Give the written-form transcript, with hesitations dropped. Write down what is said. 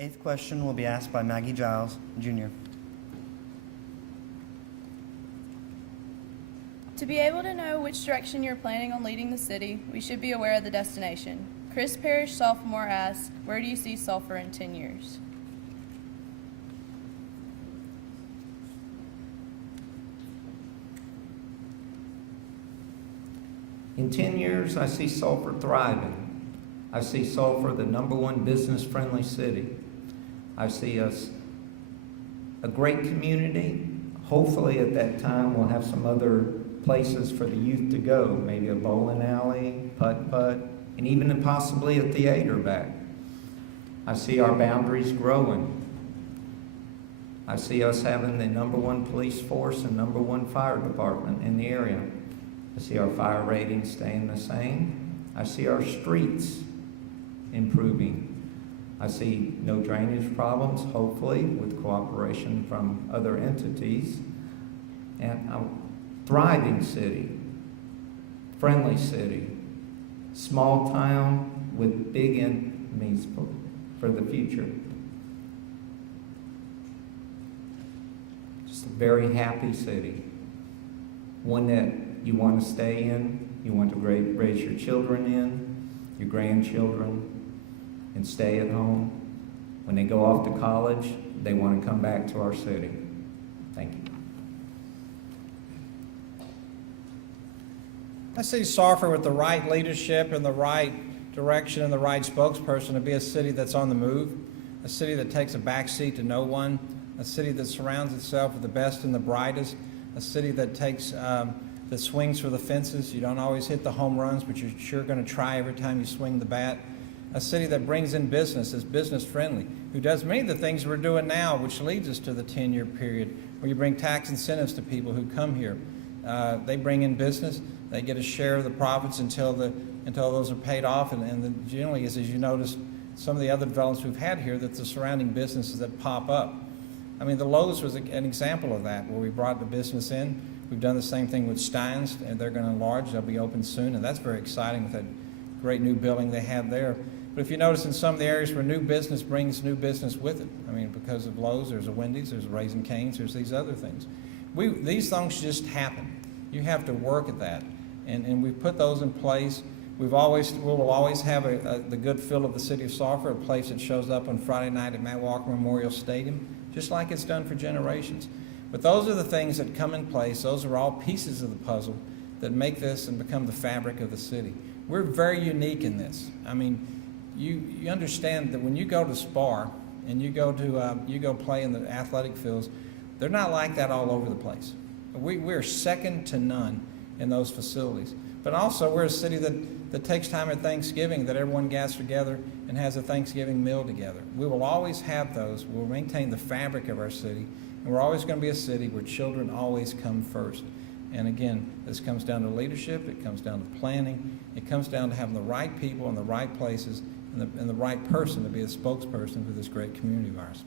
eighth question will be asked by Maggie Giles, Jr. To be able to know which direction you're planning on leading the city, we should be aware of the destination. Chris Parrish, sophomore, asks, where do you see Sulphur in 10 years? In 10 years, I see Sulphur thriving. I see Sulphur the #1 business-friendly city. I see us a great community. Hopefully at that time we'll have some other places for the youth to go, maybe a bowling alley, putt-putt, and even possibly a theater back. I see our boundaries growing. I see us having the #1 police force and #1 fire department in the area. I see our fire ratings staying the same. I see our streets improving. I see no drainage problems, hopefully, with cooperation from other entities. And a thriving city, friendly city, small town with big needs for the future. Just a very happy city. One that you want to stay in, you want to raise your children in, your grandchildren, and stay at home. When they go off to college, they want to come back to our city. Thank you. I see Sulphur with the right leadership and the right direction and the right spokesperson to be a city that's on the move, a city that takes a backseat to no one, a city that surrounds itself with the best and the brightest, a city that takes that swings for the fences. You don't always hit the home runs, but you're sure going to try every time you swing the bat. A city that brings in business, is business friendly, who does many of the things we're doing now, which leads us to the 10-year period where you bring tax incentives to people who come here. They bring in business, they get a share of the profits until those are paid off, and then generally, as you notice, some of the other developments we've had here, that the surrounding businesses that pop up. I mean, the Lowe's was an example of that, where we brought the business in. We've done the same thing with Stein's, and they're going to enlarge. They'll be open soon, and that's very exciting with that great new building they have there. But if you notice in some of the areas where new business brings new business with it, I mean, because of Lowe's, there's a Wendy's, there's a Raising Cane's, there's these other things. These things just happen. You have to work at that, and we've put those in place. We will always have the good feel of the city of Sulphur, a place that shows up on Friday night at Matt Walker Memorial Stadium, just like it's done for generations. But those are the things that come in place. Those are all pieces of the puzzle that make this and become the fabric of the city. We're very unique in this. I mean, you understand that when you go to spar and you go play in the athletic fields, they're not like that all over the place. We're second to none in those facilities. But also, we're a city that takes time at Thanksgiving, that everyone gathers together and has a Thanksgiving meal together. We will always have those. We'll maintain the fabric of our city. And we're always going to be a city where children always come first. And again, this comes down to leadership, it comes down to planning, it comes down to having the right people in the right places and the right person to be a spokesperson for this great community of ours.